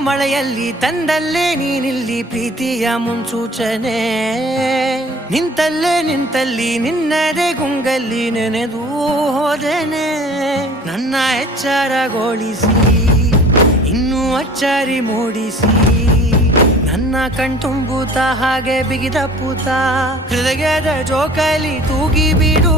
ಮಳೆಯಲ್ಲಿ ತಂದಲ್ಲೇ ನೀನಿಲ್ಲಿ ಪ್ರೀತಿಯ ಮುನ್ಸೂಚನೆ. ನಿಂತಲ್ಲಿ ನಿನ್ನದೇ ಗುಂಗಲ್ಲಿ ನೆನೆದು ಹೋದೆನೆ. ನನ್ನ ಎಚ್ಚರಗೊಳಿಸಿ ಇನ್ನೂ ಅಚ್ಚರಿ ಮೂಡಿಸಿ, ನನ್ನ ಕಣ್ತುಂಬುತ್ತ ಹಾಗೆ ಬಿಗಿದ ಪೂತ ಹೃದಯದ ಜೋಕಾಲಿ ತೂಗಿ ಬಿಡು.